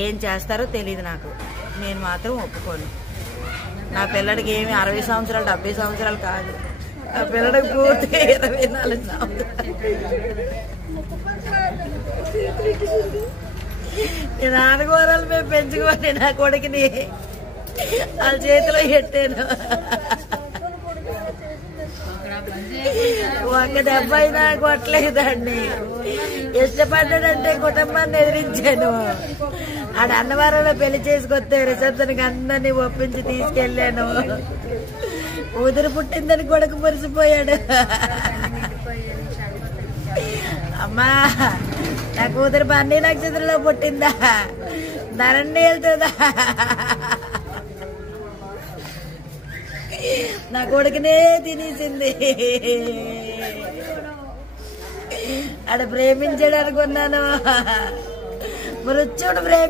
ఏం చేస్తారో తెలియదు నాకు. నేను మాత్రం ఒప్పుకోను. నా పిల్లడికి ఏమి 60 సంవత్సరాలు 70 సంవత్సరాలు కాదు, నా పిల్లడికి పూర్తిగా 24 సంవత్సరాలు. నేను ఆడగోరాలు మేము పెంచుకోండి, నా కొడుకుని వాళ్ళ చేతిలో పెట్టాను. ఒక దెబ్బ అయినా కొట్టలేదండి. ఇష్టపడ్డాడంటే కుటుంబాన్ని ఎదిరించాను. ఆడ అన్నవరంలో పెళ్లి చేసుకొస్తే రిసెప్షన్కి అందరినీ ఒప్పించి తీసుకెళ్లాను. కూతురు పుట్టిందని కొడుకు మురిసిపోయాడు. అమ్మా, నా కూతురు పన్నీ నక్షత్రంలో పుట్టిందా, ధరణి వెళ్తుందా, నా కొడుకునే తినేసింది. ఆడ ప్రేమించాడు అనుకున్నాను, మృత్యుడు ప్రేమి.